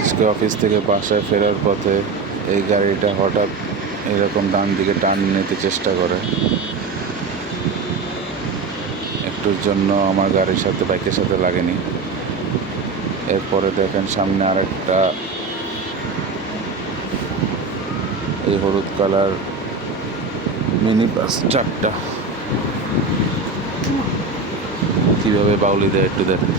আজকে অফিস থেকে বাসায় ফেরার পথে এই গাড়িটা হঠাৎ এরকম ডান দিকে টার্ন নিতে চেষ্টা করে। একটুর জন্য আমার গাড়ির সাথে বাইকের সাথে লাগেনি। এরপরে দেখেন সামনে আরেকটা এই হলুদ কালার মিনি বাস ট্রাকটা কীভাবে বাউলি দেয় একটু দেখেন।